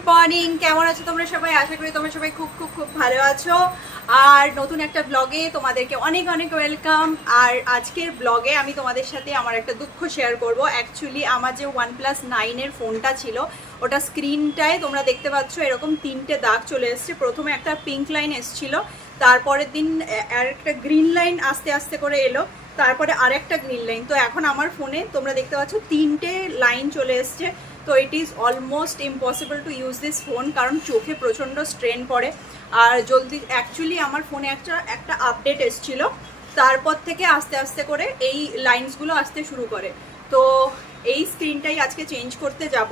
Good morning কেমন আছো তোমরা সবাই? আশা করি তোমরা সবাই খুব খুব খুব ভালো আছো। আর নতুন একটা ব্লগে তোমাদেরকে অনেক অনেক ওয়েলকাম আর আজকের ব্লগে আমি তোমাদের সাথে আমার একটা দুঃখ শেয়ার করব। অ্যাকচুয়ালি আমার যে ওয়ান প্লাস নাইনের ফোনটা ছিল, ওটা স্ক্রিনটায় তোমরা দেখতে পাচ্ছ, এরকম তিনটে দাগ চলে এসছে। প্রথমে একটা পিঙ্ক লাইন এসছিল, তারপরের দিন আর একটা গ্রিন লাইন আস্তে আস্তে করে এলো, তারপরে আরেকটা গ্রিন লাইন তো এখন আমার ফোনে তোমরা দেখতে পাচ্ছ, তিনটে লাইন চলে এসছে। তো it is almost impossible to use this phone কারণ চোখে প্রচণ্ড স্ট্রেন পড়ে। আর জলদি অ্যাকচুয়ালি আমার ফোনে একটা একটা আপডেট এসছিল। তারপর থেকে আস্তে আস্তে করে এই লাইন্সগুলো আসতে শুরু করে। তো এই স্ক্রিনটাই আজকে চেঞ্জ করতে যাব।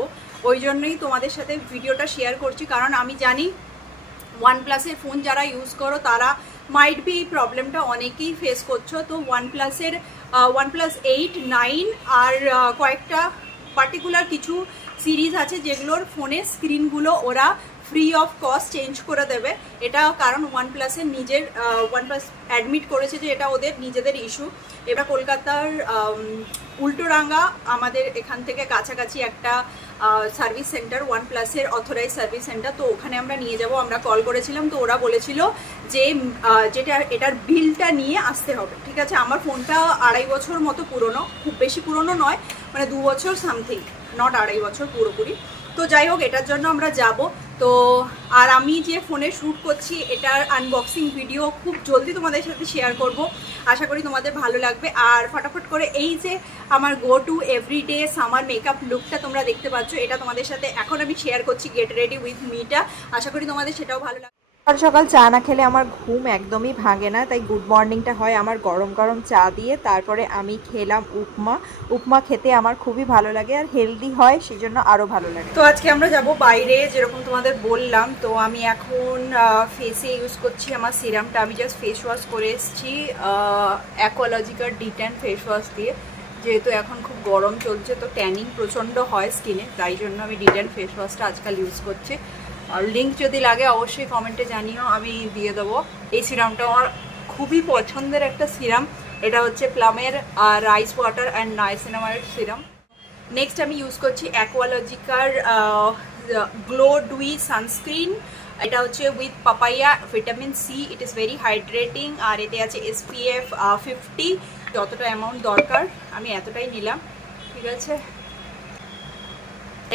ওই জন্যই তোমাদের সাথে ভিডিওটা শেয়ার করছি। কারণ আমি জানি ওয়ান প্লাসের ফোন যারা ইউজ করো, তারা মাইট বি এই প্রবলেমটা অনেকেই ফেস করছ। তো ওয়ান প্লাসের ওয়ান প্লাস এইট নাইন আর কয়েকটা পার্টিকুলার কিছু সিরিজ আছে যেগুলোর ফোনের স্ক্রিনগুলো ওরা ফ্রি অফ কস্ট চেঞ্জ করে দেবে। এটা কারণ ওয়ান প্লাসের নিজের ওয়ান প্লাস অ্যাডমিট করেছে যে এটা ওদের নিজেদের ইস্যু এবার কলকাতার উল্টোরাঙ্গা আমাদের এখান থেকে কাছাকাছি একটা সার্ভিস সেন্টার ওয়ান প্লাসের অথরাইজ সার্ভিস সেন্টার তো ওখানে আমরা নিয়ে যাব। আমরা কল করেছিলাম, তো ওরা বলেছিল যে যেটা, এটার বিলটা নিয়ে আসতে হবে। ঠিক আছে? আমার ফোনটা আড়াই বছর মতো পুরনো, খুব বেশি পুরনো নয়। মানে দু বছর সামথিং নট আড়াই বছর পুরোপুরি। তো যাই হোক, এটার জন্য আমরা যাব। তো আর আমি যে ফোনে শ্যুট করছি, এটার আনবক্সিং ভিডিও খুব জলদি তোমাদের সাথে শেয়ার করব। আশা করি তোমাদের ভালো লাগবে। আর ফটাফট করে এই যে আমার go to everyday summer makeup লুকটা তোমরা দেখতে পাচ্ছ, এটা তোমাদের সাথে এখন আমি শেয়ার করছি গেট রেডি উইথ মিটা আশা করি তোমাদের সেটাও ভালো লাগবে। সকাল সকাল চা না খেলে আমার ঘুম একদমই ভাঙে না, তাই গুড মর্নিংটা হয় আমার গরম গরম চা দিয়ে, তারপরে আমি খেলাম উপমা। উপমা খেতে আমার খুবই ভালো লাগে আর হেলদি হয় সেই জন্য আরও ভালো লাগে। তো আজকে আমরা যাব বাইরে, যেরকম তোমাদের বললাম, তো আমি এখন ফেসে ইউজ করছি আমার সিরামটা আমি জাস্ট ফেস ওয়াশ করে এসেছি অ্যাকোলজিকার ডিটেন ফেস ওয়াশ দিয়ে। যেহেতু এখন খুব গরম চলছে, তো ট্যানিং প্রচণ্ড হয় স্কিনে তাই জন্য আমি ডিটেন ফেস ওয়াশটা আজকাল ইউজ করছি। আর লিঙ্ক যদি লাগে অবশ্যই কমেন্টে জানিও, আমি দিয়ে দেবো। এই সিরামটা আমার খুবই পছন্দের একটা সিরাম এটা হচ্ছে প্লামের rice water and niacinamide serum next আমি ইউজ করছি অ্যাকোয়ালজিকার গ্লো ডুই সানস্ক্রিন এটা হচ্ছে with papaya vitamin C it is very hydrating আর এতে আছে এসপিএফ ফিফটি যতটা অ্যামাউন্ট দরকার, আমি এতটাই নিলাম। ঠিক আছে?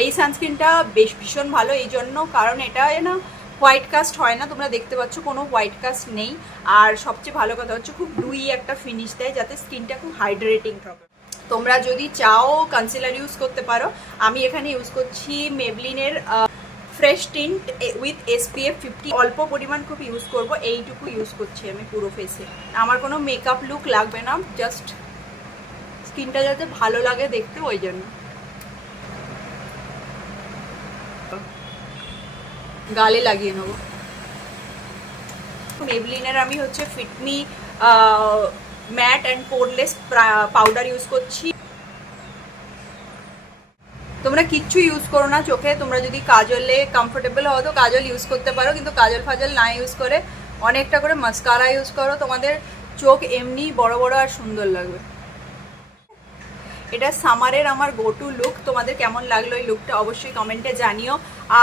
এই সানস্ক্রিনটা বেশ ভীষণ ভালো, এই জন্য কারণ এটা না হোয়াইট কাস্ট হয় না, তোমরা দেখতে পাচ্ছ কোনো হোয়াইট কাস্ট নেই। আর সবচেয়ে ভালো কথা হচ্ছে খুব ডুই একটা ফিনিশ দেয়, যাতে স্কিনটা খুব হাইড্রেটিং থাকে। তোমরা যদি চাও কনসিলার ইউজ করতে পারো, আমি এখানে ইউজ করছি মেবলিনের fresh tint with SPF fifty অল্প পরিমাণ খুব ইউজ করব, এইটুকু ইউজ করছি আমি পুরো ফেসে আমার কোনো মেকআপ লুক লাগবে না জাস্ট স্কিনটা যাতে ভালো লাগে দেখতে, ওই জন্য। গালে লাগিয়ে নেব। মেবলিনের আমি হচ্ছে fit me matte and poreless powder use করছি। তোমরা কিচ্ছু ইউজ করো না চোখে, তোমরা যদি কাজলে কমফোর্টেবল হও তো কাজল ইউজ করতে পারো, কিন্তু কাজল ফাজল না ইউজ করে অনেকটা করে মাস্কারা ইউজ করো, তোমাদের চোখ এমনি বড় বড় আর সুন্দর লাগবে। এটা সামারের আমার গো টু লুক তোমাদের কেমন লাগল এই লুকটা অবশ্যই কমেন্টে জানিও।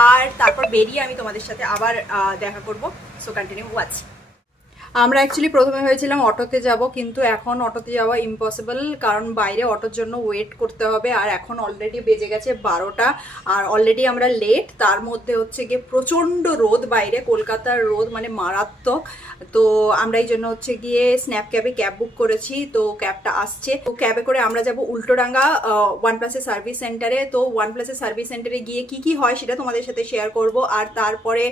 আর তারপর বেরিয়ে আমি তোমাদের সাথে আবার দেখা করব। সো কন্টিনিউ ওয়াচ আমরা অ্যাকচুয়ালি প্রথমে ভেবেছিলাম অটোতে যাব, কিন্তু এখন অটোতে যাওয়া ইম্পসিবল কারণ বাইরে অটোর জন্য ওয়েট করতে হবে, আর এখন অলরেডি বেজে গেছে বারোটা, আর অলরেডি আমরা লেট তার মধ্যে হচ্ছে গিয়ে প্রচণ্ড রোদ বাইরে, কলকাতার রোদ মানে মারাত্মক, তো আমরা এই জন্য হচ্ছে গিয়ে স্ন্যাপ ক্যাবে ক্যাব বুক করেছি, তো ক্যাবটা আসছে, তো ক্যাবে করে আমরা যাব উল্টোডাঙ্গা ওয়ান প্লাসের সার্ভিস সেন্টারে তো ওয়ান প্লাসের সার্ভিস সেন্টারে গিয়ে কি কি হয় সেটা তোমাদের সাথে শেয়ার করব, আর তারপরে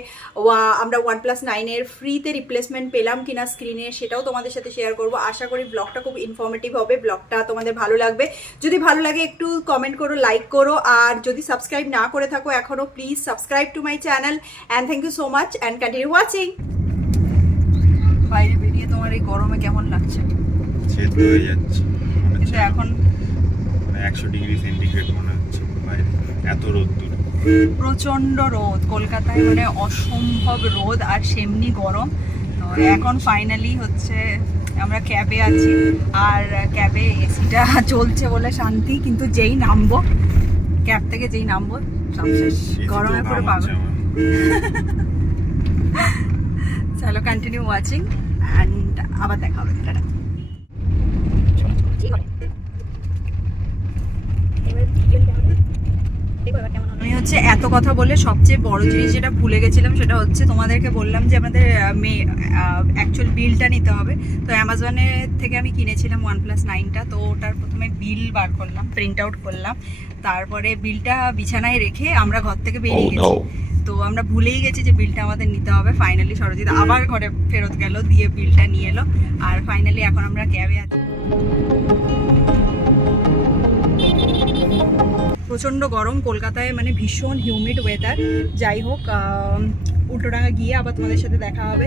আমরা ওয়ান প্লাস নাইনের ফ্রিতে রিপ্লেসমেন্ট পেলাম কিনা স্ক্রিনে সেটাও তোমাদের সাথে শেয়ার করব। আশা করি ব্লগটা খুব ইনফর্মেটিভ হবে। ব্লগটা তোমাদের ভালো লাগবে। যদি ভালো লাগে একটু কমেন্ট করো লাইক করো। আর যদি সাবস্ক্রাইব না করে থাকো এখনও please subscribe to my channel and thank you so much and continue watching বাইরে বেরিয়ে তোমার এই গরমে কেমন লাগছে? সেদ্ধ হয়ে যাচ্ছে কিন্তু এখন মানে একশো ডিগ্রি সেন্টিগ্রেড মনে হচ্ছে বাইরে। এত রোদ্দুর। প্রচণ্ড রোদ। কলকাতায় মানে অসম্ভব রোদ আর সেমনি গরম। এখন ফাইনালি হচ্ছে আমরা ক্যাবে আছি। আর ক্যাবে এসিটা চলছে বলে শান্তি কিন্তু যেই নামবো ক্যাব থেকে যেই নামবো সব শেষ। গরমে পুরো পাগল। চলো কন্টিনিউ ওয়াচিং অ্যান্ড আবার দেখা হবে। টাটা। আমি হচ্ছে এত কথা বলে সবচেয়ে বড় জিনিস যেটা ভুলে গেছিলাম সেটা হচ্ছে তোমাদেরকে বললাম যে আমাদের মে অ্যাকচুয়াল বিলটা নিতে হবে। তো অ্যামাজনে থেকে আমি কিনেছিলাম ওয়ান প্লাস নাইনটা তো ওটার প্রথমে বিল বার করলাম প্রিন্ট আউট করলাম। তারপরে বিলটা বিছানায় রেখে আমরা ঘর থেকে বেরিয়ে গেছি। তো আমরা ভুলেই গেছি যে বিলটা আমাদের নিতে হবে। ফাইনালি সরজিৎ আবার ঘরে ফেরত গেল দিয়ে বিলটা নিয়ে এলো। আর ফাইনালি এখন আমরা ক্যাবে আছি। প্রচণ্ড গরম, কলকাতায় মানে ভীষণ হিউমিড ওয়েদার যাই হোক উল্টোডাঙ্গা গিয়ে আবার তোমাদের সাথে দেখা হবে।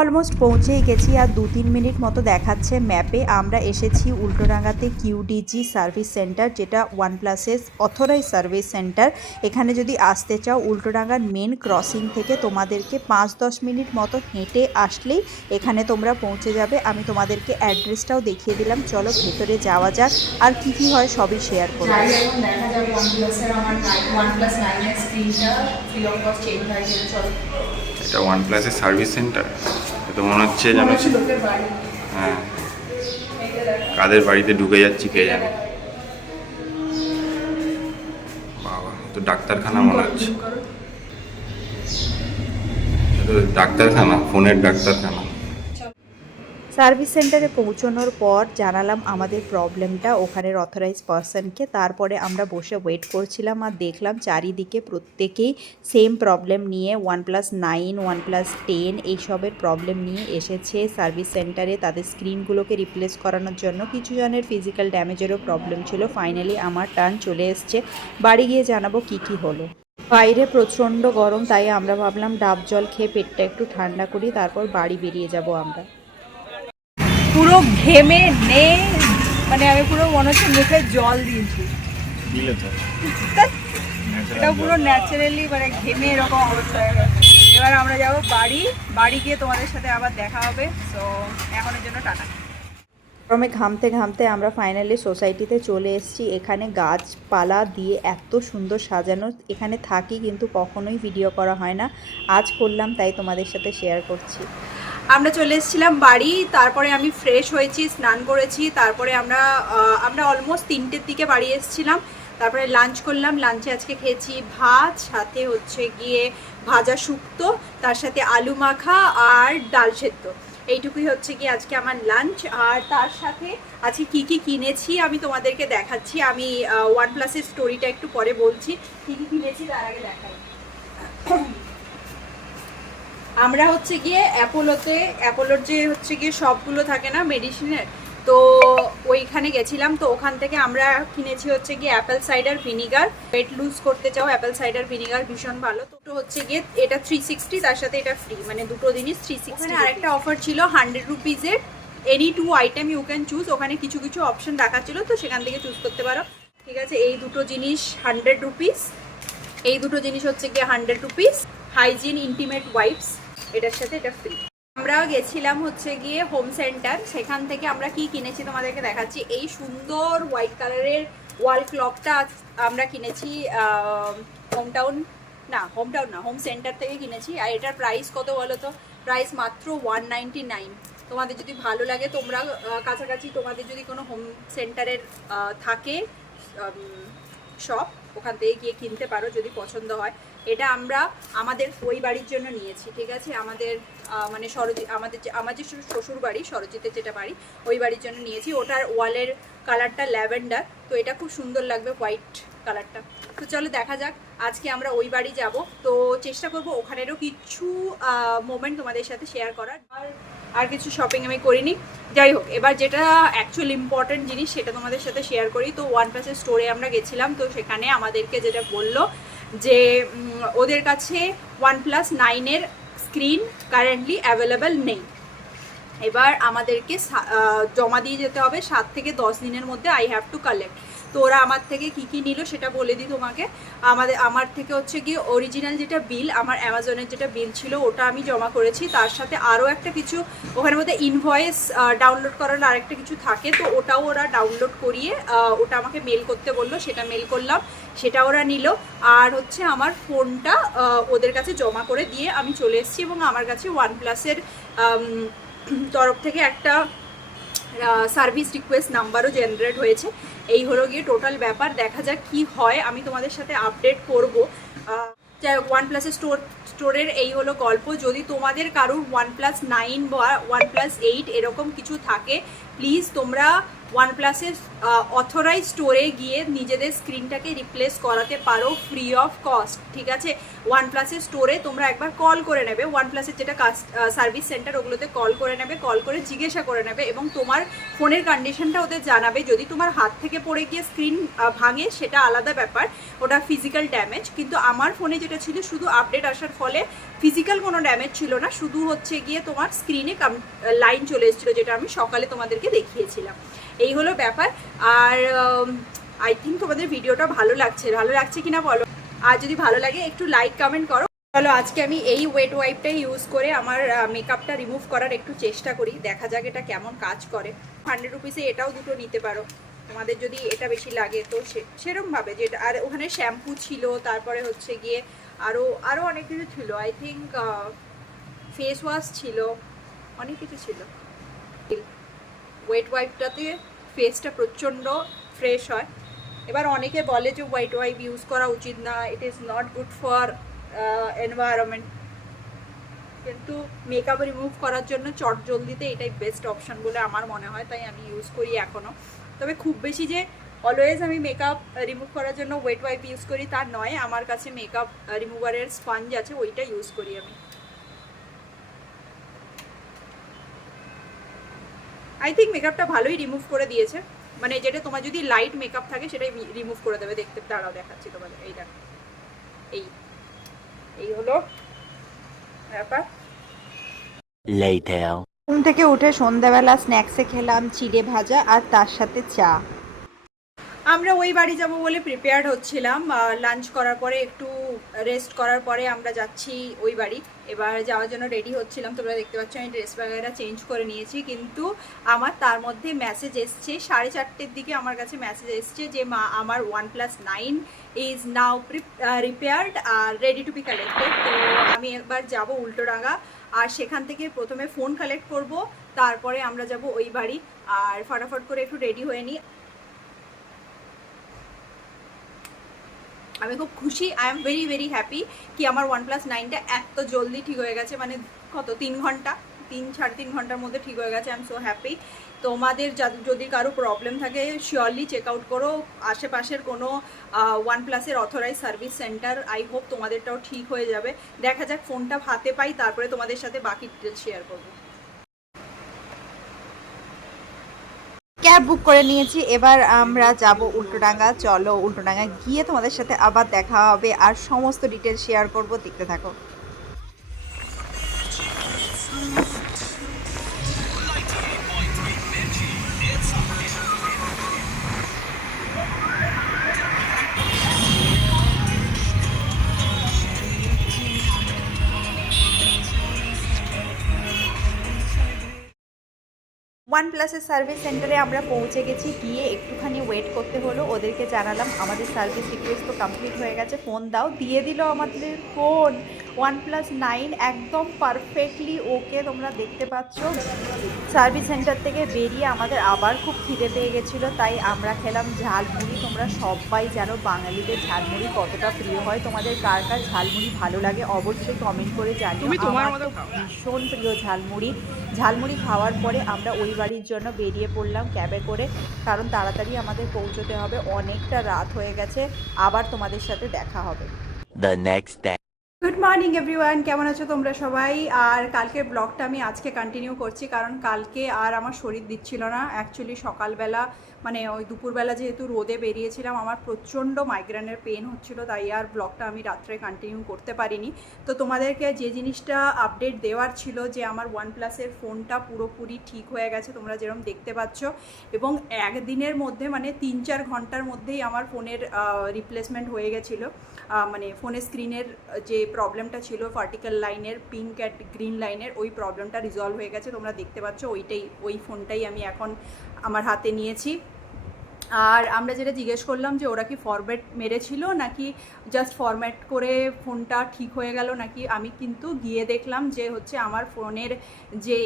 অলমোস্ট পৌঁছেই গেছি আর দু তিন মিনিট মতো দেখাচ্ছে ম্যাপে আমরা এসেছি উল্টোডাঙ্গাতে কিউডিজি সার্ভিস সেন্টার যেটা ওয়ান প্লাসের অথরাইজ সার্ভিস সেন্টার এখানে যদি আসতে চাও উল্টোডাঙ্গার মেন ক্রসিং থেকে তোমাদেরকে পাঁচ দশ মিনিট মতো হেঁটে আসলেই এখানে তোমরা পৌঁছে যাবে। আমি তোমাদেরকে অ্যাড্রেসটাও দেখিয়ে দিলাম। চলো ভেতরে যাওয়া যাক আর কি কি হয় সবই শেয়ার করব। এখন দেখা যাক ওয়ান প্লাসের আমার ওয়ান প্লাস নাইনের স্ক্রিনটা ফ্রি অফ কস্ট চেঞ্জ হয়ে গেছে চলো। এটা ওয়ান প্লাসের সার্ভিস সেন্টার তো মনে হচ্ছে যেন হ্যাঁ। কাদের বাড়িতে ঢুকে যাচ্ছি কে জানে। বাবা, তো ডাক্তারখানা মনে হচ্ছে। ডাক্তারখানা, ফোনের ডাক্তারখানা। সার্ভিস সেন্টারে পৌঁছানোর পর জানালাম আমাদের প্রবলেমটা ওখানের অথরাইজ পার্সনকে তারপরে আমরা বসে ওয়েট করছিলাম আর দেখলাম চারিদিকে প্রত্যেকেই সেম প্রবলেম নিয়ে one plus nine one plus ten এইসবের প্রবলেম নিয়ে এসেছে সার্ভিস সেন্টারে তাদের স্ক্রিনগুলোকে রিপ্লেস করানোর জন্য। কিছু জনের ফিজিক্যাল ড্যামেজেরও প্রবলেম ছিল। ফাইনালি আমার টার্ন চলে এসছে। বাড়ি গিয়ে জানাব কি কি হলো। বাইরে প্রচণ্ড গরম, তাই আমরা ভাবলাম ডাব জল খেয়ে পেটটা একটু ঠান্ডা করি, তারপর বাড়ি বেরিয়ে যাব আমরা। পুরো ঘেমে নে মানে আমি পুরো মনে হচ্ছে মুখে জল দিয়েছি। দিলে এটা পুরো ন্যাচারালি মানে ঘেমে এরকম অবস্থা হয়ে গেছে। এবার আমরা যাব বাড়ি। বাড়ি গিয়ে তোমাদের সাথে আবার দেখা হবে। তো এখনের জন্য টাটা। গরমে ঘামতে ঘামতে আমরা ফাইনালি সোসাইটিতে চলে এসেছি। এখানে গাছপালা দিয়ে এত সুন্দর সাজানো। এখানে থাকি কিন্তু কখনোই ভিডিও করা হয় না। আজ করলাম তাই তোমাদের সাথে শেয়ার করছি। আমরা চলে এসেছিলাম বাড়ি, তারপরে আমি ফ্রেশ হয়েছি, স্নান করেছি, তারপরে আমরা আমরা অলমোস্ট তিনটের দিকে বাড়ি এসেছিলাম। তারপরে লাঞ্চ করলাম লাঞ্চে আজকে খেয়েছি ভাত, সাথে হচ্ছে গিয়ে ভাজা শুক্তো, তার সাথে আলু মাখা আর ডাল সেদ্ধ। এইটুকুই হচ্ছে কি আজকে আমার লাঞ্চ আর তার সাথে আজকে কি কি কিনেছি আমি তোমাদেরকে দেখাচ্ছি। আমি ওয়ান প্লাসের স্টোরিটা একটু পরে বলছি। কি কি কিনেছি তার আগে দেখাই। আমরা হচ্ছে গিয়ে অ্যাপোলোতে অ্যাপোলোর যে হচ্ছে গিয়ে সবগুলো থাকে না মেডিসিনের তো ওইখানে গেছিলাম তো ওখান থেকে আমরা কিনেছি হচ্ছে গিয়ে apple cider vinegar. Weight loss করতে চাও অ্যাপেল সাইডার ভিনিগার ভীষণ ভালো। তো হচ্ছে গিয়ে এটা থ্রি সিক্সটি তার সাথে এটা ফ্রি মানে দুটো জিনিস থ্রি সিক্সটি আরেকটা অফার ছিল hundred রুপিজের any two item you can choose ওখানে কিছু কিছু অপশন রাখা ছিল তো সেখান থেকে চুজ করতে পারো। ঠিক আছে এই দুটো জিনিস হান্ড্রেড রুপিস এই দুটো জিনিস হচ্ছে গিয়ে hundred rupees hygiene intimate wipes এটার সাথে এটা ফ্রি আমরা গেছিলাম হচ্ছে গিয়ে হোম সেন্টার সেখান থেকে আমরা কি কিনেছি তোমাদেরকে দেখাচ্ছি। এই সুন্দর হোয়াইট কালারের ওয়াল ক্লকটা আমরা কিনেছি হোমটাউন না হোমটাউন না হোম সেন্টার থেকে কিনেছি। আর এটার প্রাইস কত বলো তো? প্রাইস মাত্র ওয়ান তোমাদের যদি ভালো লাগে, তোমরা কাছাকাছি তোমাদের যদি কোনো হোম সেন্টারের থাকে শপ ওখান থেকে গিয়ে কিনতে পারো যদি পছন্দ হয়। এটা আমরা আমাদের ওই বাড়ির জন্য নিয়েছি, ঠিক আছে? আমাদের মানে সরজি, আমাদের যে, আমার যে শ্বশুর বাড়ি সরজিতের যেটা বাড়ি, ওই বাড়ির জন্য নিয়েছি। ওটার ওয়ালের কালারটা ল্যাভেন্ডার, তো এটা খুব সুন্দর লাগবে হোয়াইট কালারটা। তো চলো দেখা যাক, আজকে আমরা ওই বাড়ি যাব। তো চেষ্টা করব ওখানেরও কিছু মোমেন্ট তোমাদের সাথে শেয়ার করার। আর আর কিছু শপিং আমি করিনি। যাই হোক, এবার যেটা অ্যাকচুয়াল ইম্পর্টেন্ট জিনিস সেটা তোমাদের সাথে শেয়ার করি। তো ওয়ান প্লাসের স্টোরে আমরা গেছিলাম, তো সেখানে আমাদেরকে যেটা বলল যে ওদের কাছে ওয়ান প্লাস নাইনের স্ক্রিন কারেন্টলি অ্যাভেলেবেল নেই। এবার আমাদেরকে জমা দিয়ে যেতে হবে, সাত থেকে দশ দিনের মধ্যে আই হ্যাভ টু কালেক্ট তো ওরা আমার থেকে কি কি নিল সেটা বলে দিই তোমাকে। আমাদের, আমার থেকে হচ্ছে গিয়ে অরিজিনাল যেটা বিল আমার অ্যামাজনের যেটা বিল ছিল, ওটা আমি জমা করেছি। তার সাথে আরও একটা কিছু, ওখানের মধ্যে ইনভয়েস ডাউনলোড করার আরেকটা কিছু থাকে, তো ওটাও ওরা ডাউনলোড করিয়ে ওটা আমাকে মেল করতে বলল, সেটা মেল করলাম, সেটা ওরা নিল। আর হচ্ছে আমার ফোনটা ওদের কাছে জমা করে দিয়ে আমি চলে এসেছি এবং আমার কাছে ওয়ান প্লাসের তরফ থেকে একটা সার্ভিস রিকোয়েস্ট নাম্বারও জেনারেট হয়েছে। এই হলো গিয়ে টোটাল ব্যাপার, দেখা যাক কি হয়, আমি তোমাদের সাথে আপডেট করব। ওয়ান প্লাসের স্টোর স্টোরের এই হলো গল্প। যদি তোমাদের কারোর ওয়ান প্লাস নাইন বা ওয়ান প্লাস এইট এরকম কিছু থাকে প্লিজ তোমরা ওয়ান প্লাসের অথরাইজ স্টোরে গিয়ে নিজেদের স্ক্রিনটাকে রিপ্লেস করাতে পারো ফ্রি অফ কস্ট ঠিক আছে? ওয়ান প্লাসের স্টোরে তোমরা একবার কল করে নেবে ওয়ান প্লাসের যেটা সার্ভিস সেন্টার ওগুলোতে কল করে নেবে কল করে জিজ্ঞাসা করে নেবে এবং তোমার ফোনের কন্ডিশনটা ওদের জানাবে। যদি তোমার হাত থেকে পড়ে গিয়ে স্ক্রিন ভাঙে, সেটা আলাদা ব্যাপার, ওটা ফিজিক্যাল ড্যামেজ কিন্তু আমার ফোনে যেটা ছিল শুধু আপডেট আসার ফলে ফিজিক্যাল কোনো ড্যামেজ ছিল না, শুধু হচ্ছে গিয়ে তোমার স্ক্রিনে লাইন চলে এসেছিল, যেটা আমি সকালে তোমাদেরকে দেখিয়েছিলাম। এই হলো ব্যাপার। আর আই থিঙ্ক তোমাদের ভিডিওটা ভালো লাগছে। ভালো লাগছে কিনা বলো? আর যদি ভালো লাগে, একটু লাইক কমেন্ট করো। চলো, আজকে আমি এই ওয়েট ওয়াইপটাই ইউজ করে আমার মেকআপটা রিমুভ করার একটু চেষ্টা করি। দেখা যাক এটা কেমন কাজ করে। হান্ড্রেড রুপিসে এটাও দুটো নিতে পারো। তোমাদের যদি এটা বেশি লাগে, তো সেরমভাবে যেটা, আর ওখানে শ্যাম্পু ছিল, তারপরে হচ্ছে গিয়ে আরও আরও অনেক কিছু ছিল। আই থিঙ্ক ফেস ওয়াশ ছিল, অনেক কিছু ছিল। ওয়েট ওয়াইপটাতে ফেসটা প্রচণ্ড ফ্রেশ হয়। এবার অনেকে বলে যে হোয়াইট ওয়াইপ ইউজ করা উচিত না it is not good for environment কিন্তু মেকআপ রিমুভ করার জন্য চট জলদিতে এটাই বেস্ট অপশন বলে আমার মনে হয়, তাই আমি ইউজ করি এখনও তবে খুব বেশি যে অলওয়েজ আমি মেকআপ রিমুভ করার জন্য ওয়েট ওয়াইপ ইউজ করি তা নয়, আমার কাছে মেকআপ রিমুভারের স্পঞ্জ আছে, ওইটা ইউজ করি আমি। আই থিঙ্ক মেকআপটা ভালোই রিমুভ করে দিয়েছে। মানে যেটা তোমার যদি লাইট মেকআপ থাকে সেটাই রিমুভ করে দেবে। দেখতে দাঁড়াও দেখাচ্ছি তোমাদের। এইটা। এই। এই হলো ব্যাপার. ঘুম থেকে উঠে সন্ধ্যাবেলা স্ন্যাক্সে খেলাম চিড়ে ভাজা আর তার সাথে চা। আমরা ওই বাড়ি যাব বলে প্রিপেয়ার্ড হচ্ছিলাম। লাঞ্চ করার পরে, একটু রেস্ট করার পরে আমরা যাচ্ছি ওই বাড়ি। এবার যাওয়ার জন্য রেডি হচ্ছিলাম। তোমরা দেখতে পাচ্ছ, আমি ড্রেস বাগেরা চেঞ্জ করে নিয়েছি। কিন্তু আমার তার মধ্যে মেসেজ এসছে, সাড়ে চারটের দিকে আমার কাছে মেসেজ এসছে যে, মা, আমার one plus nine is now repaired R ready to be collected তো আমি একবার যাব উল্টোডাঙ্গা আর সেখান থেকে প্রথমে ফোন কালেক্ট করব। তারপরে আমরা যাব ওই বাড়ি। আর ফটাফট করে একটু রেডি হয়ে নিই। আমি খুব খুশি I am very very happy কি আমার ওয়ান প্লাস নাইনটা এত জলদি ঠিক হয়ে গেছে মানে কত, তিন ঘণ্টা? তিন, সাড়ে তিন ঘণ্টার মধ্যে ঠিক হয়ে গেছে আই এম সো হ্যাপি তোমাদের যদি কারও প্রবলেম থাকে শিওরলি চেক আউট করো। আশেপাশের কোনো ওয়ান প্লাসের authorise service centre I hope তোমাদেরটাও ঠিক হয়ে যাবে। দেখা যাক ফোনটা হাতে পাই, তারপরে তোমাদের সাথে বাকি ডিটেলস শেয়ার করব। ক্যাব বুক করে নিয়েছি। এবার আমরা যাব উল্টোডাঙ্গা। চলো উল্টোডাঙ্গা গিয়ে তোমাদের সাথে আবার দেখা হবে। আর সমস্ত ডিটেল শেয়ার করব। দেখতে থাকো। ওয়ান প্লাসের সার্ভিস সেন্টারে আমরা পৌঁছে গেছি, গিয়ে একটুখানি ওয়েট করতে হলো, ওদেরকে জানালাম, আমাদের সার্ভিস রিকোয়েস্ট তো কমপ্লিট হয়ে গেছে ফোন দাও। দিয়ে দিল আমাদের ফোন ওয়ান প্লাস নাইন একদম পারফেক্টলি ওকে তোমরা দেখতে পাচ্ছ। সার্ভিস সেন্টার থেকে বেরিয়ে আমাদের আবার খুব খিদে পেয়ে গেছিল তাই আমরা খেলাম ঝালমুড়ি। তোমরা সবাই জানো বাঙালিদের ঝালমুড়ি কতটা প্রিয় হয়। তোমাদের কার কার ঝালমুড়ি ভালো লাগে অবশ্যই কমেন্ট করে জানিও। আমার তো ভীষণ প্রিয় ঝালমুড়ি। ঝালমুড়ি খাওয়ার পরে আমরা ওই বাড়ির জন্য বেরিয়ে পড়লাম ক্যাবে করে কারণ তাড়াতাড়ি আমাদের পৌঁছতে হবে। অনেকটা রাত হয়ে গেছে আবার তোমাদের সাথে দেখা হবে। The next. Good morning everyone কেমন আছো তোমরা সবাই? আর কালকের ব্লগটা আমি আজকে কন্টিনিউ করছি, কারণ কালকে আর আমার শরীর দিচ্ছিল না। অ্যাকচুয়ালি সকালবেলা মানে ওই দুপুরবেলা যেহেতু রোদে বেরিয়েছিলাম, আমার প্রচণ্ড মাইগ্রেনের পেন হচ্ছিল, তাই আর ব্লগটা আমি রাত্রে কন্টিনিউ করতে পারিনি। তো তোমাদেরকে যে জিনিসটা আপডেট দেওয়ার ছিল যে আমার ওয়ান প্লাসের ফোনটা পুরোপুরি ঠিক হয়ে গেছে, তোমরা যেরকম দেখতে পাচ্ছ, এবং একদিনের মধ্যে মানে তিন চার ঘণ্টার মধ্যেই আমার ফোনের রিপ্লেসমেন্ট হয়ে গেছিল। মানে ফোনের স্ক্রিনের যে প্রবলেমটা ছিল ভার্টিক্যাল লাইনের পিঙ্ক অ্যান্ড গ্রিন লাইনের ওই প্রবলেমটা রিজলভ হয়ে গেছে। তোমরা দেখতে পাচ্ছ, ওইটাই, ওই ফোনটাই আমি এখন আমার হাতে নিয়েছি। আর আমরা যেটা জিজ্ঞেস করলাম যে ওরা কি ফরম্যাট মেরেছিল নাকি জাস্ট ফরম্যাট করে ফোনটা ঠিক হয়ে গেল নাকি, আমি কিন্তু গিয়ে দেখলাম যে হচ্ছে আমার ফোনের যে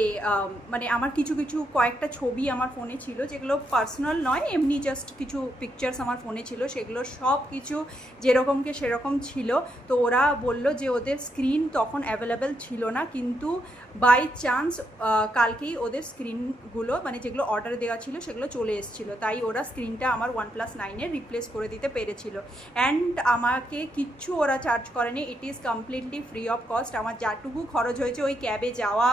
মানে আমার কিছু কিছু কয়েকটা ছবি আমার ফোনে ছিল যেগুলো পার্সোনাল নয়, এমনি জাস্ট কিছু পিকচার্স আমার ফোনে ছিল, সেগুলো সব কিছু যেরকমকে সেরকম ছিল। তো ওরা বলল যে ওদের স্ক্রিন তখন অ্যাভেলেবেল ছিল না, কিন্তু বাই চান্স কালকেই ওদের স্ক্রিনগুলো মানে যেগুলো অর্ডার দেওয়া ছিল সেগুলো চলে এসেছিল, তাই ওরা স্ক্রিনটা আমার ওয়ান প্লাস নাইনের রিপ্লেস করে দিতে পেরেছিল। অ্যান্ড আমাকে কিচ্ছু ওরা চার্জ করেনি। It is completely free of cost আমার যাটুকু খরচ হয়েছে ওই ক্যাবে যাওয়া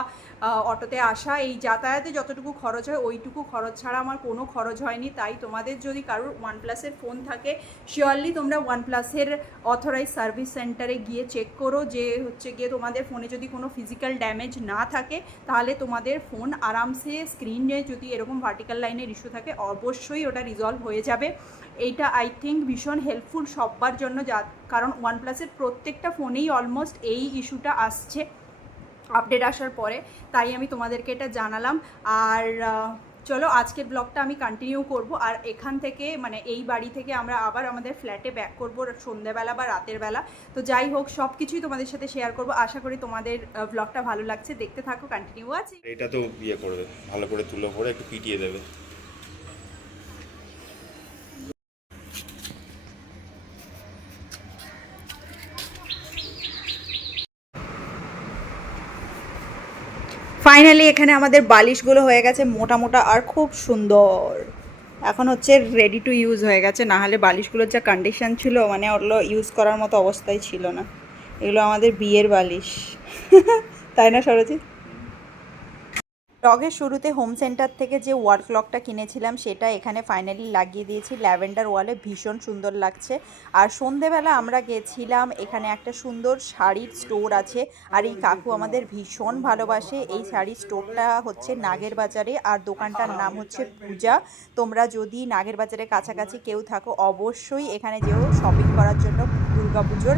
অটোতে আসা, এই যাতায়াতে যতটুকু খরচ হয় ওইটুকু খরচ ছাড়া আমার কোনো খরচ হয়নি। তাই তোমাদের যদি কারোর ওয়ান প্লাসের ফোন থাকে শিওরলি তোমরা ওয়ান প্লাসের অথরাইজ সার্ভিস সেন্টারে গিয়ে চেক করো যে হচ্ছে গিয়ে তোমাদের ফোনে যদি কোনো ফিজিক্যাল ড্যামেজ না থাকে, তাহলে তোমাদের ফোন আরামসে স্ক্রিনে যদি এরকম ভার্টিক্যাল লাইনের ইস্যু থাকে, অবশ্যই ওটা রিজলভ হয়ে যাবে। এইটা আই থিঙ্ক ভীষণ হেল্পফুল সবার জন্য যা, কারণ ওয়ান প্লাসের প্রত্যেকটা ফোনেই অলমোস্ট এই ইস্যুটা আসছে আপডেট আসার পরে। তাই আমি তোমাদেরকে এটা জানালাম। আর চলো আজকের ব্লগটা আমি কন্টিনিউ করব। আর এখান থেকে মানে এই বাড়ি থেকে আমরা আবার আমাদের ফ্ল্যাটে ব্যাক করব সন্ধ্যেবেলা বা রাতের বেলা। তো যাই হোক সব কিছুই তোমাদের সাথে শেয়ার করব। আশা করি তোমাদের ব্লগটা ভালো লাগছে। দেখতে থাকো কন্টিনিউ আছে এটা তো ইয়ে করবে ভালো করে তুলো করে একটু পিটিয়ে দেবে। ফাইনালি এখানে আমাদের বালিশগুলো হয়ে গেছে মোটা মোটা আর খুব সুন্দর। এখন হচ্ছে রেডি টু ইউজ হয়ে গেছে, না হলে বালিশগুলোর যা কন্ডিশন ছিল মানে ওগুলো ইউজ করার মতো অবস্থায় ছিল না। এগুলো আমাদের বিয়ের বালিশ। তাই না, সরজি? ব্লগের শুরুতে হোম সেন্টার থেকে যে ওয়াল ক্লকটা কিনেছিলাম, সেটা এখানে ফাইনালি লাগিয়ে দিয়েছি। ল্যাভেন্ডার ওয়ালে ভীষণ সুন্দর লাগছে। আর সন্ধেবেলা আমরা গেছিলাম, এখানে একটা সুন্দর শাড়ির স্টোর আছে। আর এই কাকু আমাদের ভীষণ ভালোবাসে। এই শাড়ির স্টোরটা হচ্ছে নাগের বাজারে, আর দোকানটার নাম হচ্ছে পূজা। তোমরা যদি নাগের বাজারের কাছাকাছি কেউ থাকো, অবশ্যই এখানে যেও শপিং করার জন্য। দুর্গাপুজোর।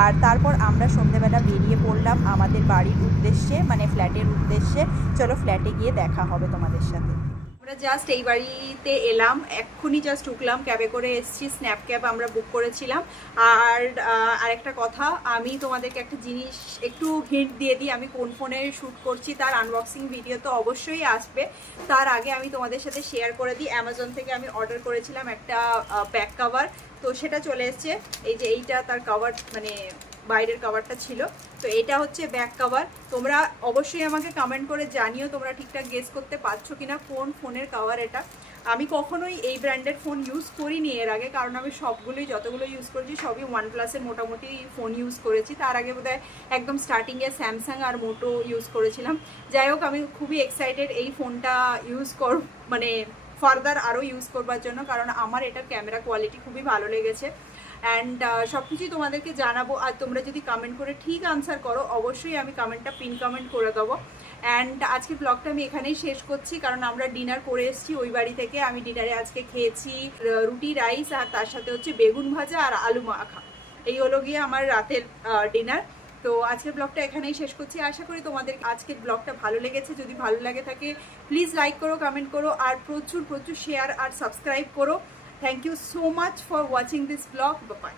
আর তারপর আমরা সন্ধেবেলা বেরিয়ে পড়লাম আমাদের বাড়ির উদ্দেশ্যে মানে ফ্ল্যাটের উদ্দেশ্যে। চলো ফ্ল্যাটে গিয়ে দেখা হবে তোমাদের সাথে। আমরা জাস্ট এই বাড়িতে এলাম, এক্ষুনি জাস্ট ঢুকলাম ক্যাবে করে এসেছি স্ন্যাপ ক্যাব আমরা বুক করেছিলাম। আর আরেকটা কথা, আমি তোমাদেরকে একটা জিনিস একটু হিন্ট দিয়ে দিই, আমি কোন ফোনে শ্যুট করছি, তার আনবক্সিং ভিডিও তো অবশ্যই আসবে। তার আগে আমি তোমাদের সাথে শেয়ার করে দিই অ্যামাজন থেকে আমি অর্ডার করেছিলাম একটা ব্যাক কাভার তো সেটা চলে এসেছে, এই যে এইটা তার কাভার মানে বাইরের কাভারটা ছিল। তো এটা হচ্ছে ব্যাক কাভার তোমরা অবশ্যই আমাকে কমেন্ট করে জানিও তোমরা ঠিকঠাক গেস করতে পারছ কিনা, কোন ফোনের কাভার এটা। আমি কখনোই এই ব্র্যান্ডের ফোন ইউজ করিনি এর আগে, কারণ আমি সবগুলোই, যতগুলো ইউজ করেছি, সবই ওয়ান প্লাসের মোটামুটি ফোন ইউজ করেছি। তার আগে বোধহয় একদম স্টার্টিংয়ে স্যামসাং আর মোটো ইউজ করেছিলাম। যাই হোক, আমি খুবই এক্সাইটেড এই ফোনটা ইউজ কর মানে ফার্দার আরও ইউজ করবার জন্য, কারণ আমার এটার ক্যামেরা কোয়ালিটি খুবই ভালো লেগেছে। অ্যান্ড সব কিছুই তোমাদেরকে জানাব। আর তোমরা যদি কমেন্ট করে ঠিক আনসার করো, অবশ্যই আমি কমেন্টটা পিন কমেন্ট করে দেবো। অ্যান্ড আজকে ব্লগটা আমি এখানেই শেষ করছি, কারণ আমরা ডিনার করে এসেছি ওই বাড়ি থেকে। আমি ডিনারে আজকে খেয়েছি রুটি রাইস আর তার সাথে হচ্ছে বেগুন ভাজা আর আলু মাখা। এই হলো গিয়ে আমার রাতের ডিনার তো আজকের ব্লগটা এখানেই শেষ করছি। আশা করি তোমাদের আজকের ব্লগটা ভালো লেগেছে। যদি ভালো লাগে থাকে প্লিজ লাইক করো কমেন্ট করো, আর প্রচুর প্রচুর শেয়ার আর সাবস্ক্রাইব করো। Thank you so much for watching this vlog. Bye-bye.